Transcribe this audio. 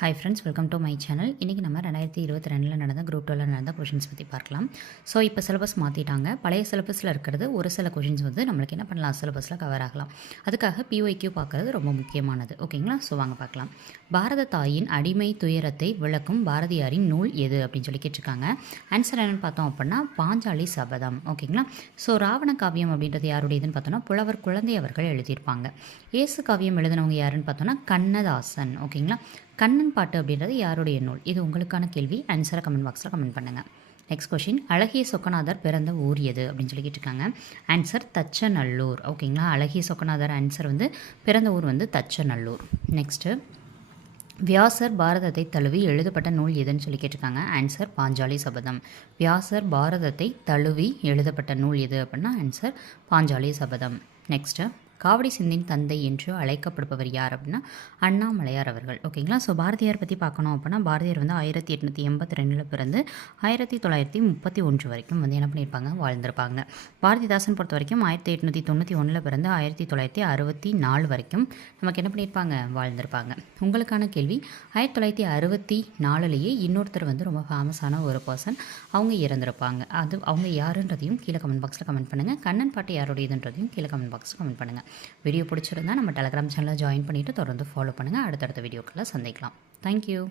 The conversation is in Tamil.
Hi friends, welcome to my channel. இன்றைக்கி நம்ம 2022 நடந்த குரூப் 12 நடந்த கொஷின்ஸ் பற்றி பார்க்கலாம். ஸோ இப்போ சிலபஸ் மாற்றிட்டாங்க. பழைய சிலபஸில் இருக்கிறது ஒரு சில கொஷின்ஸ் வந்து நம்மளுக்கு என்ன பண்ணலாம், சிலபஸில் கவர் ஆகலாம். அதுக்காக PYQ பார்க்குறது ரொம்ப முக்கியமானது. ஓகேங்களா? ஸோ வாங்க பார்க்கலாம். பாரத தாயின் அடிமை துயரத்தை விளக்கும் பாரதியாரின் நூல் எது அப்படின்னு சொல்லி கேட்டிருக்காங்க. ஆன்சர் என்னென்னு பார்த்தோம் அப்படின்னா பாஞ்சாலி சபதம். ஓகேங்களா? ஸோ ராவண காவியம் அப்படின்றது யாருடையதுன்னு பார்த்தோன்னா புலவர் குழந்தை அவர்கள் எழுதியிருப்பாங்க. இயேசு காவியம் எழுதினவங்க யாருன்னு பார்த்தோன்னா கண்ணதாசன். ஓகேங்களா? கண்ணன் பாட்டு அப்படின்றது யாருடைய நூல்? இது உங்களுக்கான கேள்வி. ஆன்சரை கமெண்ட் பாக்ஸில் கமெண்ட் பண்ணுங்கள். நெக்ஸ்ட் கொஷின், அழகிய சொக்கநாதர் பிறந்த ஊர் எது அப்படின்னு சொல்லி கேட்டிருக்காங்க. ஆன்சர் தச்சநல்லூர். ஓகேங்களா? அழகிய சொக்கநாதர் ஆன்சர் வந்து பிறந்த ஊர் வந்து தச்சநல்லூர். நெக்ஸ்ட்டு, வியாசர் பாரதத்தை தழுவி எழுதப்பட்ட நூல் எதுன்னு சொல்லி கேட்டிருக்காங்க. ஆன்சர் பாஞ்சாலி சபதம். வியாசர் பாரதத்தை தழுவி எழுதப்பட்ட நூல் எது அப்படின்னா ஆன்சர் பாஞ்சாலி சபதம். நெக்ஸ்ட்டு, காவடி சிந்தின் தந்தை என்று அழைக்கப்படுபவர் யார் அப்படின்னா அண்ணாமலையார் அவர்கள். ஓகேங்களா? ஸோ பாரதியார் பற்றி பார்க்கணும் அப்படின்னா பாரதியார் வந்து 1882 பிறந்து 1931 வரைக்கும் வந்து என்ன பண்ணியிருப்பாங்க, வாழ்ந்திருப்பாங்க. பாரதிதாசன் பொறுத்த வரைக்கும் 1891 பிறந்து 1964 வரைக்கும் நமக்கு என்ன பண்ணியிருப்பாங்க, வாழ்ந்திருப்பாங்க. உங்களுக்கான கேள்வி, 1964லேயே இன்னொருத்தர் வந்து ரொம்ப ஃபேமஸான ஒரு பர்சன், அவங்க இறந்திருப்பாங்க. அது அவங்க யாருன்றதையும் கீழே கமெண்ட் பாக்ஸில் கமெண்ட் பண்ணுங்கள். கண்ணன் பாட்டு யாருடையதுன்றதையும் கீழே கமெண்ட் பாக்ஸில் கமெண்ட் பண்ணுங்கள். வீடியோ பிடிச்சிருந்தா நம்ம டெலகிராம் சேனலில் ஜாயின் பண்ணிவிட்டு தொடர்ந்து ஃபாலோ பண்ணுங்கள். அடுத்தடுத்த வீடியோக்களில் சந்திக்கலாம். தேங்க்யூ.